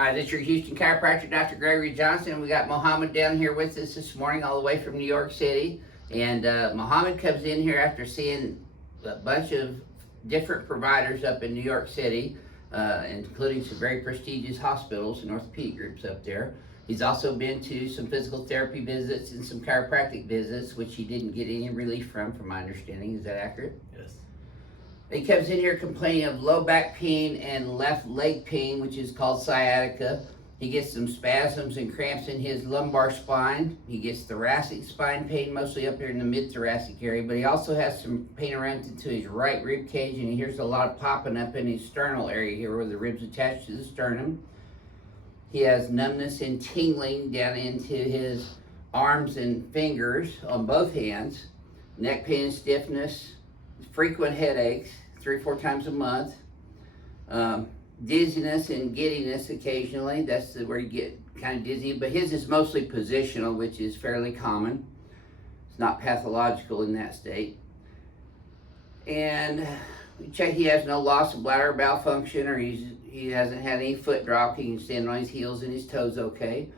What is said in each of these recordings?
Hi, this is your Houston chiropractor, Dr. Gregory Johnson. We got Mohammed down here with us this morning, all the way from New York City. And Mohammed comes in here after seeing a bunch of different providers up in New York City, including some very prestigious hospitals and orthopedic groups up there. He's also been to some physical therapy visits and some chiropractic visits, which he didn't get any relief from my understanding. Is that accurate? Yes. He comes in here complaining of low back pain and left leg pain, which is called sciatica. He gets some spasms and cramps in his lumbar spine. He gets thoracic spine pain, mostly up here in the mid-thoracic area, but he also has some pain around into his right rib cage, and he hears a lot of popping up in his sternal area here where the ribs attach to the sternum. He has numbness and tingling down into his arms and fingers on both hands, neck pain and stiffness, frequent headaches 3 or 4 times a month, dizziness and giddiness occasionally. That's where you get kind of dizzy, but his is mostly positional, which is fairly common. It's not pathological in that state. And we check he has no loss of bladder or bowel function, or he hasn't had any foot drop. He can stand on his heels and his toes okay.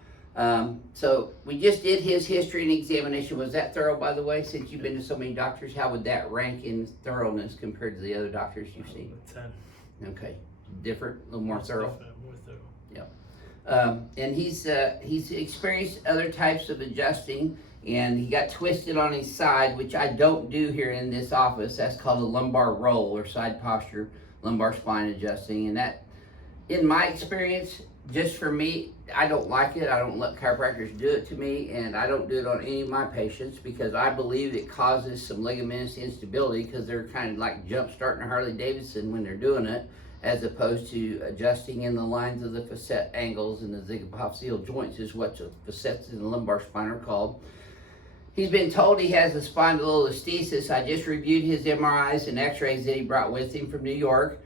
So we just did his history and examination. Was that thorough, by the way? Since you've been to so many doctors, how would that rank in thoroughness compared to the other doctors you've seen? 10. Okay, different, a little more thorough. More thorough. Yep. And he's experienced other types of adjusting, and he got twisted on his side, which I don't do here in this office. That's called a lumbar roll or side posture, lumbar spine adjusting, and that, in my experience, just for me, I don't like it. I don't let chiropractors do it to me, and I don't do it on any of my patients because I believe it causes some ligamentous instability because they're kind of like jump starting a Harley Davidson when they're doing it, as opposed to adjusting in the lines of the facet angles and the zygapophyseal joints is what the facets in the lumbar spine are called. He's been told he has a spondylolisthesis. I just reviewed his MRIs and x-rays that he brought with him from New York.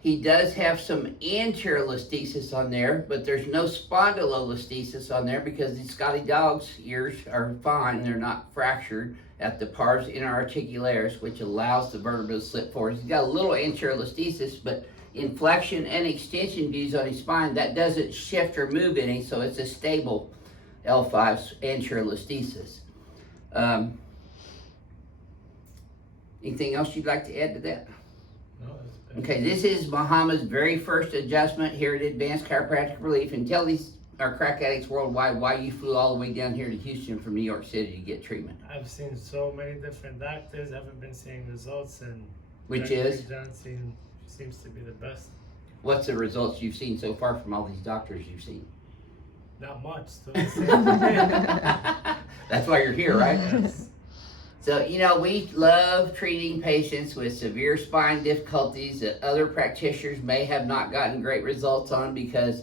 He does have some anterior listhesis on there, but there's no spondylolisthesis on there because the Scotty dog's ears are fine. They're not fractured at the pars interarticularis, which allows the vertebra to slip forward. He's got a little anterior listhesis, but in flexion and extension views on his spine, that doesn't shift or move any, so it's a stable L5 anterior listhesis. Anything else you'd like to add to that? No, Okay, this is Mohammed's very first adjustment here at Advanced Chiropractic Relief. And tell these our crack addicts worldwide why you flew all the way down here to Houston from New York City to get treatment. I've seen so many different doctors, haven't been seeing results, and Which Gregory is? Johnson seems to be the best. What's the results you've seen so far from all these doctors you've seen? Not much, still the same. That's why you're here, right? Yes. So, we love treating patients with severe spine difficulties that other practitioners may have not gotten great results on because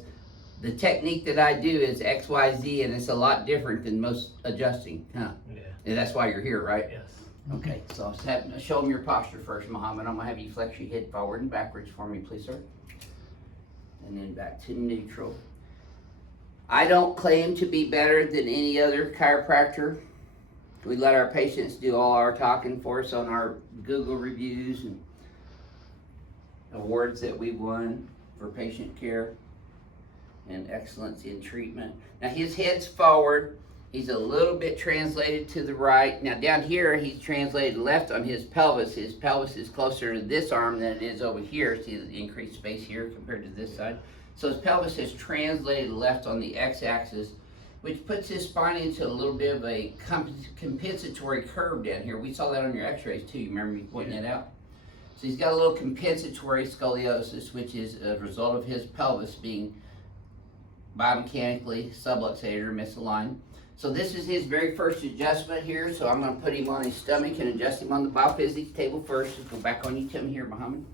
the technique that I do is XYZ, and it's a lot different than most adjusting, huh? Yeah. And that's why you're here, right? Yes. Okay, so show them your posture first, Mohammed. I'm gonna have you flex your head forward and backwards for me, please, sir. And then back to neutral. I don't claim to be better than any other chiropractor. We let our patients do all our talking for us on our Google reviews and awards that we won for patient care and excellence in treatment. Now his head's forward. He's a little bit translated to the right. Now down here, he's translated left on his pelvis. His pelvis is closer to this arm than it is over here. See the increased space here compared to this side. So his pelvis is translated left on the x-axis, which puts his spine into a little bit of a compensatory curve down here. We saw that on your x-rays too. You remember me pointing that out? So he's got a little compensatory scoliosis, which is a result of his pelvis being biomechanically subluxated or misaligned. So this is his very first adjustment here. So I'm going to put him on his stomach and adjust him on the BioPhysics table first. Let's go back on you. Come here, Mohammed.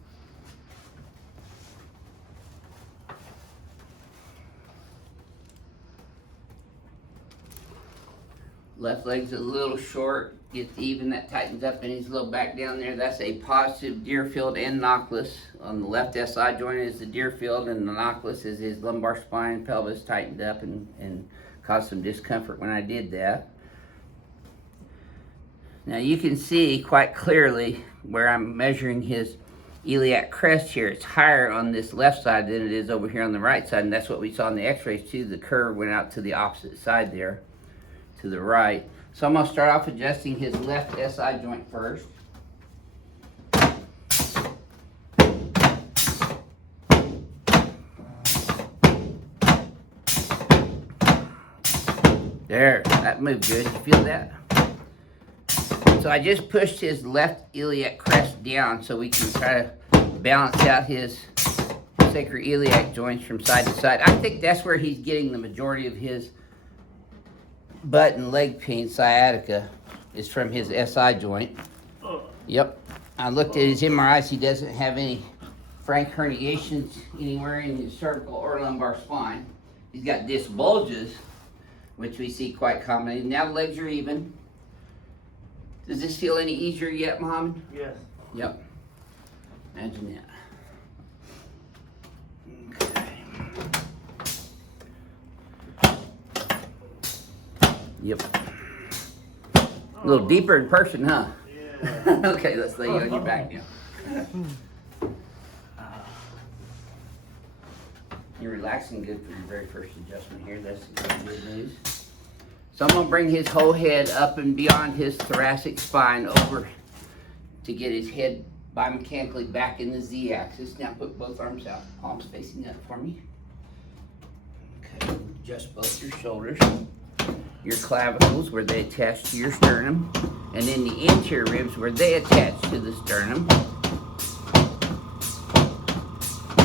Left leg's a little short, gets even, that tightens up in his little back down there. That's a positive Deerfield and Nocklus. On the left SI joint is the Deerfield, and the Nocklus is his lumbar spine, pelvis tightened up and caused some discomfort when I did that. Now you can see quite clearly where I'm measuring his iliac crest here. It's higher on this left side than it is over here on the right side, and that's what we saw in the x-rays too. The curve went out to the opposite side there, to the right. So I'm gonna start off adjusting his left SI joint first. There, that moved good. You feel that? So I just pushed his left iliac crest down so we can try to balance out his sacroiliac joints from side to side. I think that's where he's getting the majority of his butt and leg pain, sciatica, is from his SI joint. Yep. I looked at his MRIs. He doesn't have any frank herniations anywhere in his cervical or lumbar spine. He's got disc bulges, which we see quite commonly. Now the legs are even. Does this feel any easier yet, Muhammad? Yes. Yep. Imagine that. Okay. Yep. A little deeper in person, huh? Yeah. Okay, let's lay you on your back now. You're relaxing good for your very first adjustment here. That's good news. So I'm going to bring his whole head up and beyond his thoracic spine over to get his head biomechanically back in the Z-axis. Now put both arms out, palms facing up for me. Okay, adjust both your shoulders, your clavicles where they attach to your sternum, and then the anterior ribs where they attach to the sternum.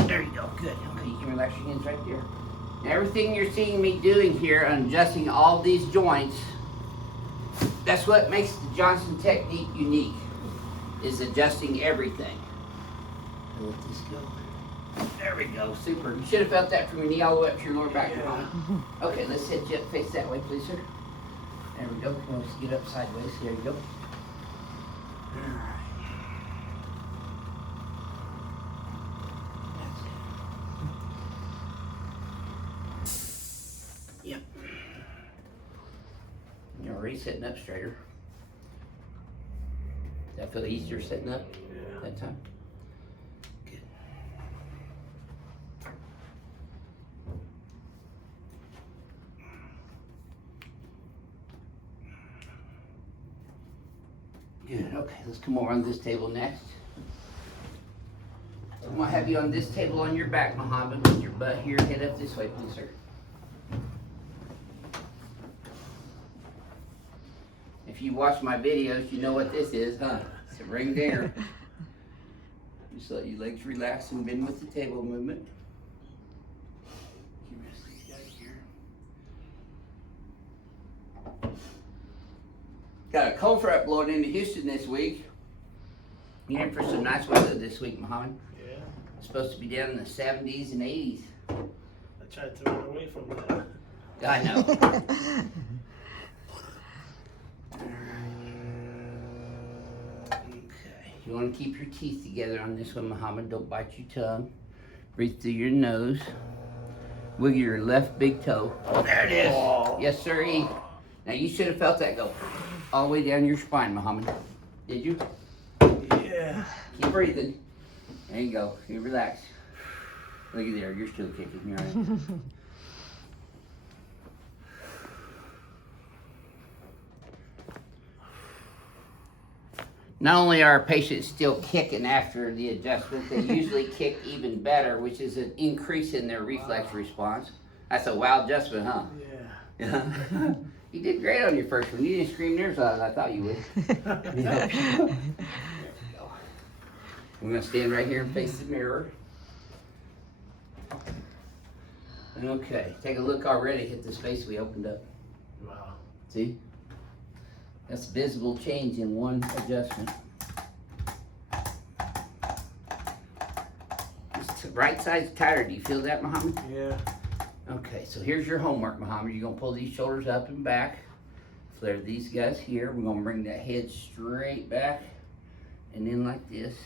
There you go, good. Okay, you can relax your hands right there. Now, everything you're seeing me doing here, adjusting all these joints, that's what makes the Johnson technique unique, is adjusting everything. Let this go. There we go, super. You should have felt that from your knee all the way up to your lower back. Yeah. Okay, let's head jet face that way, please, sir. There we go. Come on, let's get up sideways. There you go. All right. Yep. You're already sitting up straighter. Does that feel easier sitting up that time? Good. Good, okay, let's come over on this table next. I'm gonna have you on this table on your back, Muhammad, with your butt here. Head up this way, please, sir. If you watch my videos, you know what this is, huh? It's a ring dare. Just let your legs relax and bend with the table movement. You rest these guys here. Got a cold front blowing into Houston this week. You're in for some nice weather this week, Muhammad. Yeah. It's supposed to be down in the 70s and 80s. I tried to run away from that. I know. Okay, you want to keep your teeth together on this one, Muhammad. Don't bite your tongue. Breathe through your nose. Wiggle your left big toe. There it is. Oh. Yes, sir. Now you should have felt that go all the way down your spine, Muhammad. Did you? Yeah. Keep breathing. There you go. You relax. Look at there. You're still kicking. You're all right. Not only are our patients still kicking after the adjustment, they usually kick even better, which is an increase in their reflex response. That's a wow adjustment, huh? Yeah. Yeah. You did great on your first one. You didn't scream near as loud as I thought you would. Yeah. There we go. We're going to stand right here and face the mirror. Okay, take a look already at the space we opened up. Wow. See? That's visible change in one adjustment. This right side's tighter. Do you feel that, Muhammad? Yeah. Okay, so here's your homework, Muhammad. You're going to pull these shoulders up and back. Flare these guys here. We're going to bring that head straight back and in like this.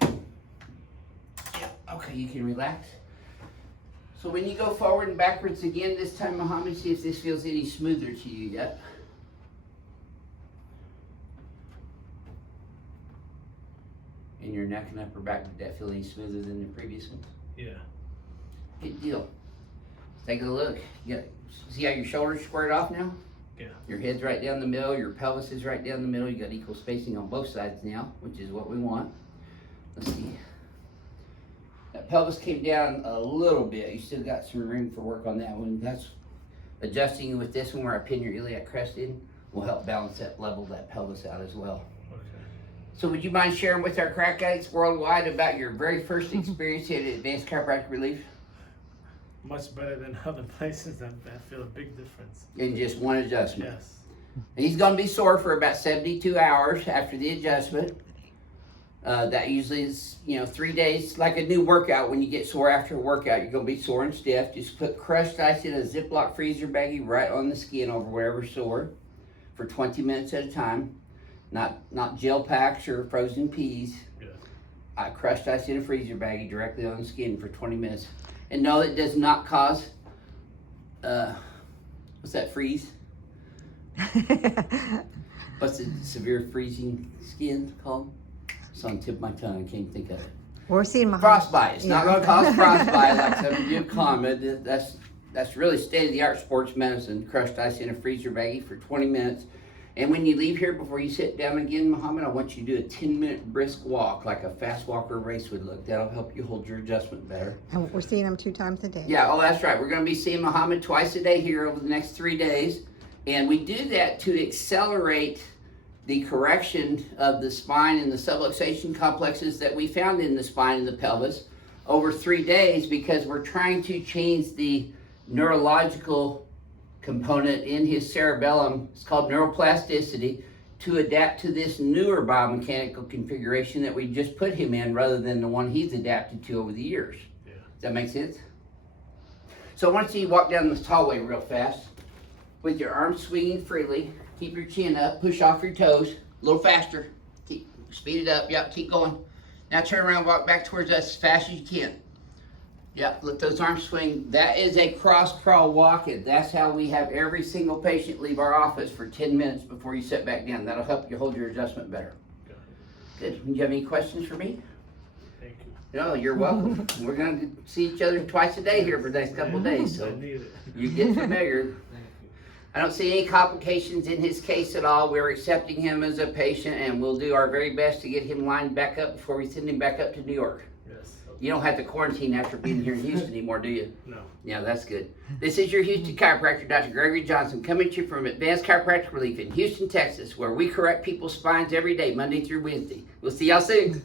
Yep. Okay, you can relax. So when you go forward and backwards again this time, Muhammad, see if this feels any smoother to you yet. your neck and upper back. Did that feel any smoother than the previous one? Yeah. Good deal. Take a look. See how your shoulders squared off now? Yeah. Your head's right down the middle, your pelvis is right down the middle. You got equal spacing on both sides now, which is what we want. Let's see. That pelvis came down a little bit. You still got some room for work on that one. That's adjusting with this one where I pin your iliac crest in will help balance that, level that pelvis out as well. Okay. So would you mind sharing with our crack addicts worldwide about your very first experience at Advanced Chiropractic Relief? Much better than other places. I feel a big difference. In just one adjustment. Yes. And he's going to be sore for about 72 hours after the adjustment. That usually is, 3 days, like a new workout. When you get sore after a workout, you're going to be sore and stiff. Just put crushed ice in a Ziploc freezer baggie right on the skin over wherever's sore for 20 minutes at a time. Not gel packs or frozen peas. Yeah. I crushed ice in a freezer baggie directly on the skin for 20 minutes. And no, it does not cause, what's that, freeze? What's the severe freezing skin called? It's on the tip of my tongue, I can't think of it. We're seeing Muhammad. Frostbite. It's not going to cause frostbite like some of you comment. That's really state-of-the-art sports medicine. Crushed ice in a freezer baggie for 20 minutes. And when you leave here, before you sit down again, Muhammad, I want you to do a 10-minute brisk walk, like a fast walker race would look. That'll help you hold your adjustment better. And we're seeing him 2 times a day. Yeah, oh, that's right. We're going to be seeing Muhammad twice a day here over the next 3 days. And we do that to accelerate the correction of the spine and the subluxation complexes that we found in the spine and the pelvis over 3 days, because we're trying to change the neurological component in his cerebellum. It's called neuroplasticity, to adapt to this newer biomechanical configuration that we just put him in rather than the one he's adapted to over the years. Yeah. Does that make sense? So I want to see you walk down this hallway real fast with your arms swinging freely. Keep your chin up, push off your toes, a little faster. Speed it up, yep, keep going. Now turn around, walk back towards us as fast as you can. Yep, let those arms swing. That is a cross crawl walk, and that's how we have every single patient leave our office for 10 minutes before you sit back down. That'll help you hold your adjustment better. Good. Do you have any questions for me? Thank you. No, you're welcome. We're going to see each other twice a day here for the next couple of days, I so need it. you get familiar. Thank you. I don't see any complications in his case at all. We're accepting him as a patient, and we'll do our very best to get him lined back up before we send him back up to New York. Yes. Okay. You don't have to quarantine after being here in Houston anymore, do you? No. Yeah, that's good. This is your Houston chiropractor, Dr. Gregory Johnson, coming to you from Advanced Chiropractic Relief in Houston, Texas, where we correct people's spines every day, Monday through Wednesday. We'll see y'all soon.